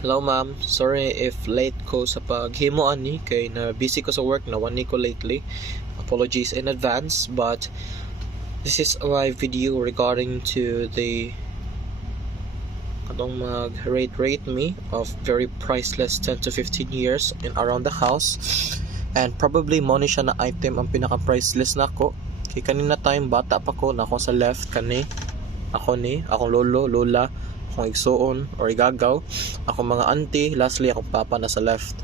Hello ma'am, sorry if late ko sa paghimo ani kay na busy ko sa work na wani ko lately. Apologies in advance, but this is my video regarding to the anong mag-rate me of very priceless 10 to 15 years in around the house. And probably mo ni siya na item ang pinaka-priceless nako. Kay kanina time bata pa ko na ako sa left kani akong lolo, lola, akong igsuon or igagaw, akong mga auntie, lastly akong papa na sa left.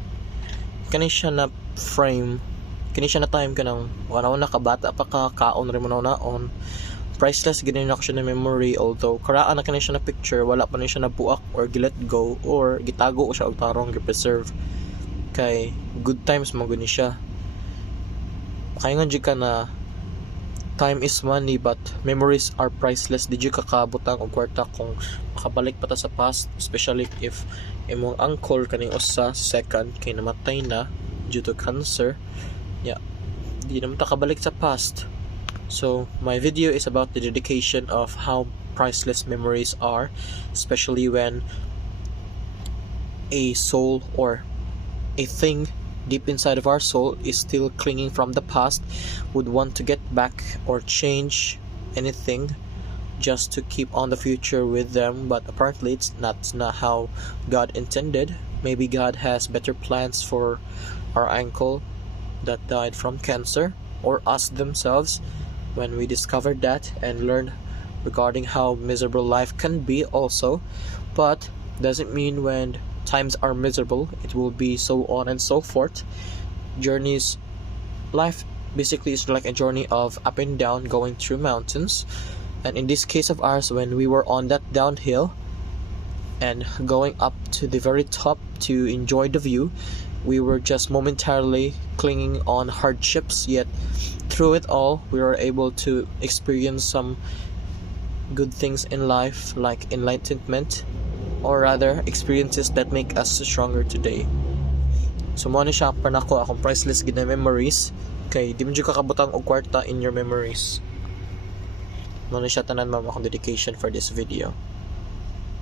Kani siya na frame, kani siya na time kanang wala ka bata pa ka kaon rin mo naon. Priceless ginin ako siya na memory, although karaan na kani siya na picture, wala pa ni siya na buak or gilet go or gitago siya og tarong gi-preserve. Kay good times mo guni siya. Makaingon jud ka na time is money but memories are priceless. Did you kakabutang og kwarta kung makabalik pa ta sa past, especially if imong uncle kaning usa second kay namatay na due to cancer. Yeah, di naman ta kabalik sa past. So my video is about the dedication of how priceless memories are, especially when a soul or a thing deep inside of our soul is still clinging from the past, would want to get back or change anything just to keep on the future with them, but apparently it's not how God intended. Maybe God has better plans for our uncle that died from cancer, or us themselves, when we discovered that and learned regarding how miserable life can be also. But doesn't mean when times are miserable it will be so on and so forth. Life basically is like a journey of up and down, going through mountains, and in this case of ours, when we were on that downhill and going up to the very top to enjoy the view, we were just momentarily clinging on hardships, yet through it all we were able to experience some good things in life, like enlightenment, or rather experiences that make us stronger today. So mo ni siya pa nako akong priceless gid na memories, kay di man jud kakabutang og kwarta in your memories. Mo ni siya tanan ma'am akong dedication for this video.